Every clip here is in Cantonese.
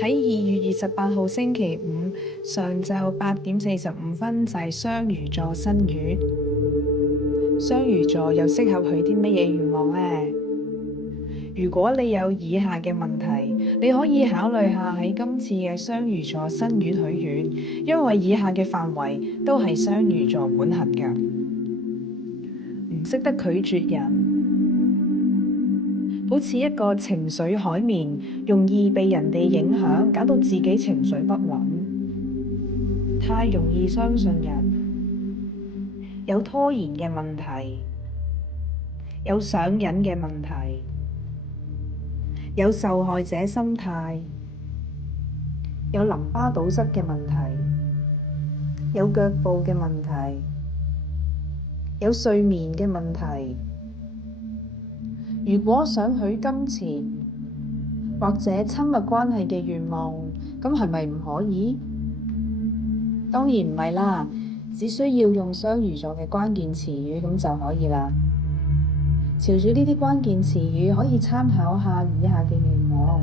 喺2月28號星期五上晝8:45就係雙魚座新月。雙魚座又適合許啲乜嘢願望呢？如果你有以下嘅問題，你可以考慮下喺今次嘅雙魚座新月許願，因為以下嘅範圍都係雙魚座管轄㗎。唔識得拒絕人，好似一個情緒海綿，容易被人哋影響，搞到自己情緒不穩。太容易相信人，有拖延嘅問題，有上癮嘅問題，有受害者心態，有淋巴堵塞嘅問題，有腳部嘅問題，有睡眠嘅問題。如果想許金錢或者親密關係嘅願望，咁係咪唔可以？當然唔係啦，只需要用雙魚座嘅關鍵詞語咁就可以啦。朝住呢啲關鍵詞語可以參考下以下嘅願望。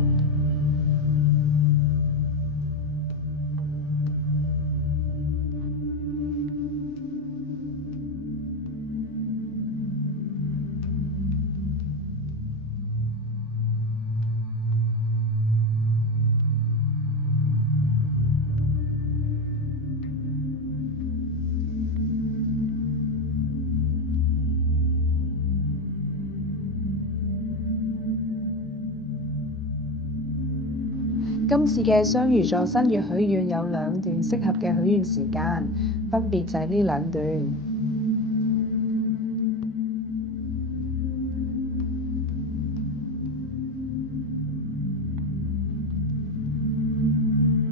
今次嘅雙魚座新月許願有2段適合嘅許願時間，分別就係呢2段。